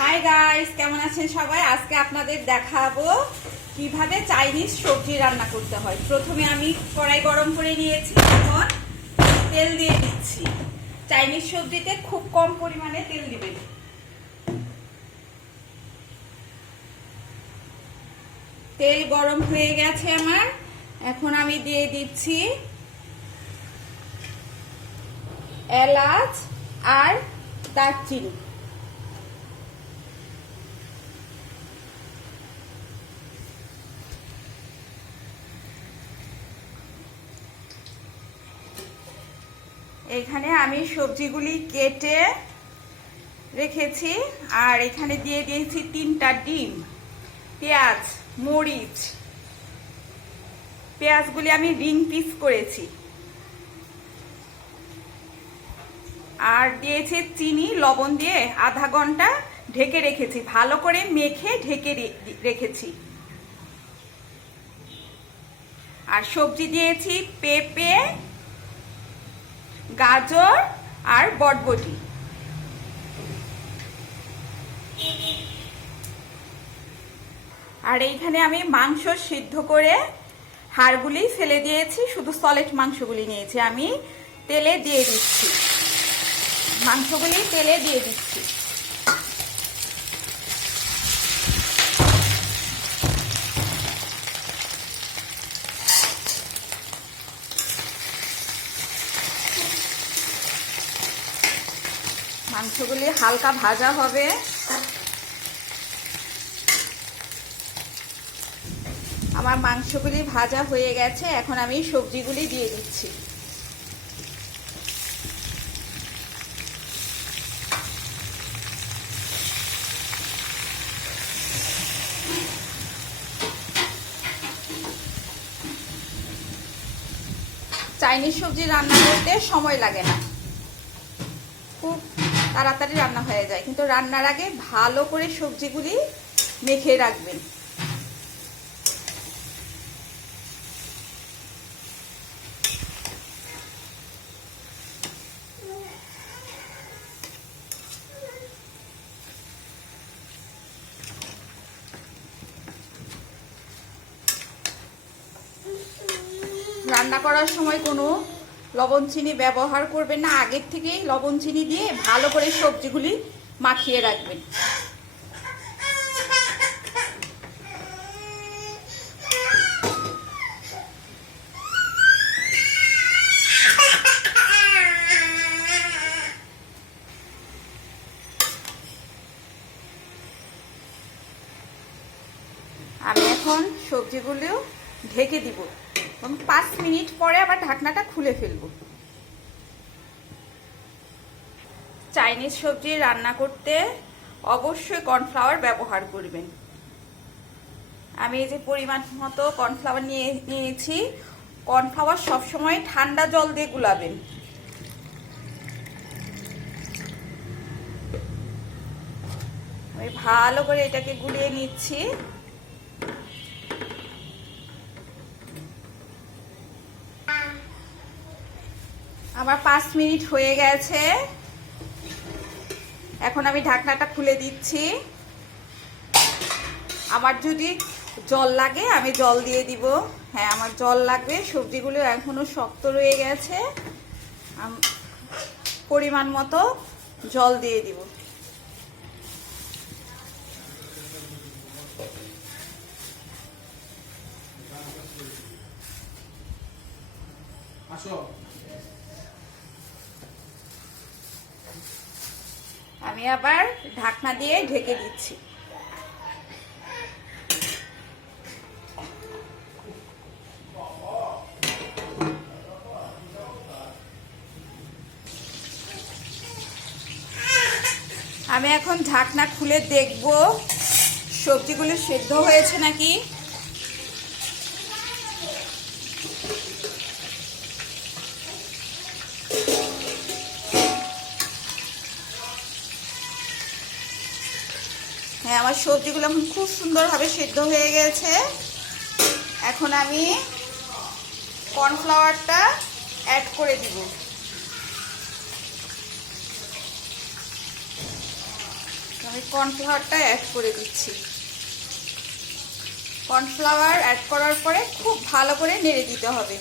Hi guys কেমন আছেন সবাই? আজকে আপনাদের দেখাবো কীভাবে চাইনিজ সবজি রান্না করতে হয়। প্রথমে আমি কড়াই গরম করে নিয়েছি, এখন তেল দিয়ে দিচ্ছি। চাইনিজ সবজিতে খুব কম পরিমাণে তেল দিবেন। তেল গরম হয়ে গেছে আমার। এখন আমি দিয়ে দিচ্ছি এলাচ আর দারচিনি। এখানে আমি সবজিগুলি কেটে রেখেছি, আর এখানে দিয়ে দিয়েছি তিনটা ডিম, পেঁয়াজ, মরিচ। পেঁয়াজগুলি আমি রিং পিস করেছি। আর দিয়েছে চিনি, লবণ দিয়ে আধা ঘণ্টা ঢেকে রেখেছি, ভালো করে মেখে ঢেকে রেখেছি। আর সবজি দিয়েছি পেঁপে গাজর আর বটবটি। আর এইখানে আমি মাংস সিদ্ধ করে হাড়গুলি ফেলে দিয়েছি, শুধু সলিড মাংসগুলি নিয়েছি। আমি তেলে দিয়ে দিচ্ছি। মাংসগুলি তেলে দিয়ে দিচ্ছি। মাংসগুলি হালকা ভাজা হবে। আমার মাংসগুলি ভাজা হয়ে গেছে, এখন আমি সবজিগুলি দিয়ে দিচ্ছি। চাইনিজ সবজি রান্না করতে সময় লাগে না। তাড়াতাড়ি রান্না হয়ে যায়। কিন্তু রান্নার আগে ভালো করে সবজিগুলি মেখে রাখবেন। রান্না করার সময় কোনো লবণ চিনি ব্যবহার করবেন না, আগের থেকেই লবণ চিনি দিয়ে ভালো করে সবজিগুলি মাখিয়ে রাখবেন। আমি এখন সবজিগুলো ঢেকে দিব। এবং পাঁচ মিনিট পরে আবার ঢাকনাটা খুলে ফেলব। চাইনিজ সবজি রান্না করতে অবশ্যই কর্নফ্লাওয়ার ব্যবহার করবেন। আমি এই যে পরিমাণ মতো কর্নফ্লাওয়ার নিয়ে নিয়েছি। কর্নফ্লাওয়ার সবসময় ঠান্ডা জল দিয়ে গুলাবেন। ভালো করে এটাকে গুলিয়ে নিচ্ছি। আমার পাঁচ মিনিট হয়ে গেছে। এখন আমি ঢাকনাটা খুলে দিচ্ছি। আমার যদি জল লাগে, আমি জল দিয়ে দিব। হ্যাঁ আমার জল লাগবে। সবজিগুলো এখনও শক্ত রয়ে গেছে। পরিমাণ মতো জল দিয়ে দিব। আমি আবার ঢাকনা দিয়ে ঢেকে দিচ্ছি। আমি এখন ঢাকনা খুলে দেখব সবজিগুলো সেদ্ধ হয়েছে নাকি? হ্যাঁ আমার সবজিগুলো এখন খুব সুন্দরভাবে সেদ্ধ হয়ে গেছে। এখন আমি কর্নফ্লাওয়ারটা অ্যাড করে দিব। আমি কর্নফ্লাওয়ারটা অ্যাড করে দিচ্ছি। কর্নফ্লাওয়ার অ্যাড করার পরে খুব ভালো করে নেড়ে দিতে হবে।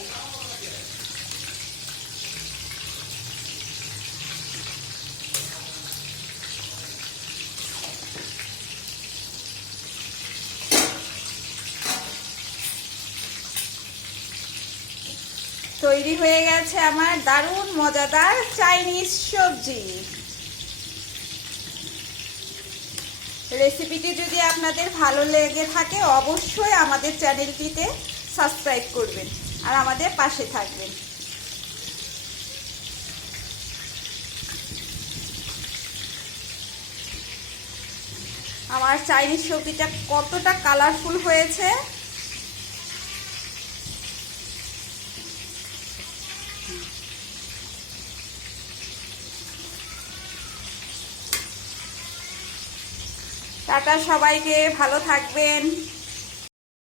তৈরি হয়ে গেছে আমার দারুণ মজাদার চাইনিজ সবজি। রেসিপিটি যদি আপনাদের ভালো লেগে থাকে, অবশ্যই আমাদের চ্যানেলটিতে সাবস্ক্রাইব করবেন আর আমাদের পাশে থাকবেন। আমার চাইনিজ সবজিটা কতটা কালারফুল হয়েছে টাটা সবাইকে ভালো থাকবেন।